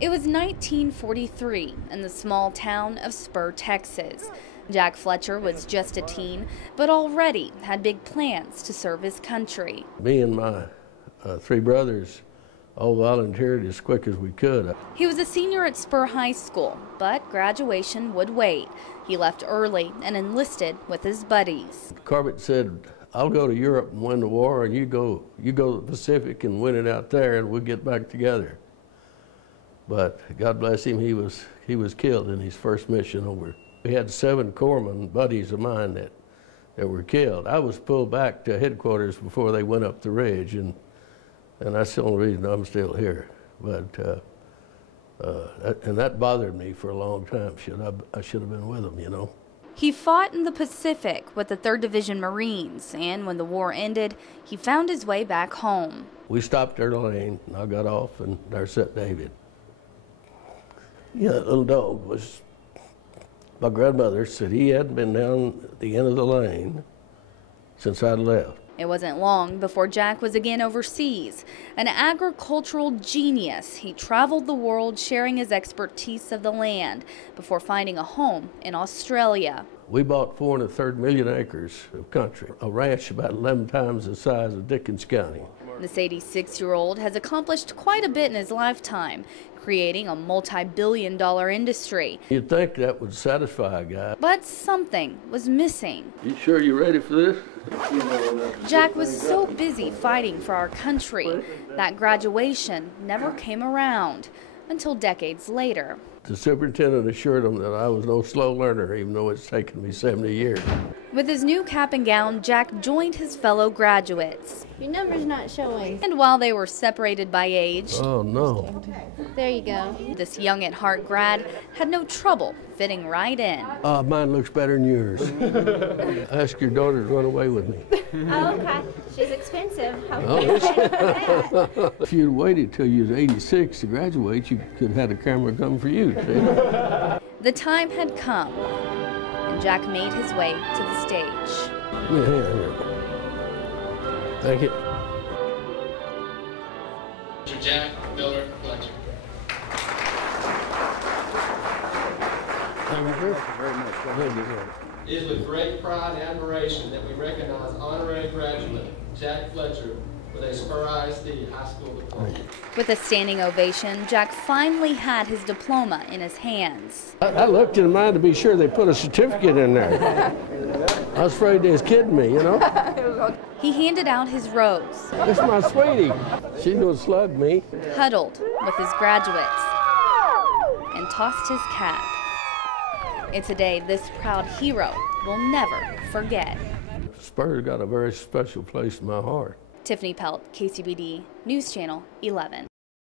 It was 1943 in the small town of Spur, Texas. Jack Fletcher was just a teen, but already had big plans to serve his country. Me and my three brothers all volunteered as quick as we could. He was a senior at Spur High School, but graduation would wait. He left early and enlisted with his buddies. Corbett said, "I'll go to Europe and win the war, and you go to the Pacific and win it out there, and we'll get back together." But God bless him, he was killed in his first mission over. We had 7 corpsmen, buddies of mine, that were killed. I was pulled back to headquarters before they went up the ridge, and that's the only reason I'm still here. But and that bothered me for a long time. I should have been with them, you know. He fought in the Pacific with the 3rd Division Marines, and when the war ended, he found his way back home. We stopped their lane, and I got off, and there sat David. Yeah, that little dog was, my grandmother said he hadn't been down at the end of the lane since I'd left. It wasn't long before Jack was again overseas. An agricultural genius, he traveled the world sharing his expertise of the land before finding a home in Australia. We bought 4 1/3 million acres of country, a ranch about 11 times the size of Dickens County. This 86-year-old has accomplished quite a bit in his lifetime, creating a multi-billion-dollar industry. You'd think that would satisfy a guy. But something was missing. You sure you're ready for this? Jack was so busy fighting for our country that graduation never came around until decades later. The superintendent assured him that I was no slow learner, even though it's taken me 70 years. With his new cap and gown, Jack joined his fellow graduates. Your number's not showing. And while they were separated by age, oh no, there you go. This young at heart grad had no trouble fitting right in. Mine looks better than yours. Ask your daughter to run away with me. Oh, okay. She's expensive. If you'd waited till you was 86 to graduate, you could have had a camera come for you. See? The time had come, and Jack made his way to the stage. Here. Thank you. Mr. Jack Miller Fletcher. Thank you very much. Thank you, sir. It is with great pride and admiration that we recognize honorary graduate Jack Fletcher with a Spur ISD high school diploma. With a standing ovation, Jack finally had his diploma in his hands. I looked in mine to be sure they put a certificate in there. I was afraid they was kidding me, you know. He handed out his rose. This is my sweetie. She's gonna slug me. Huddled with his graduates and tossed his cap. It's a day this proud hero will never forget. Spur's got a very special place in my heart. Tiffany Pelt, KCBD News Channel 11.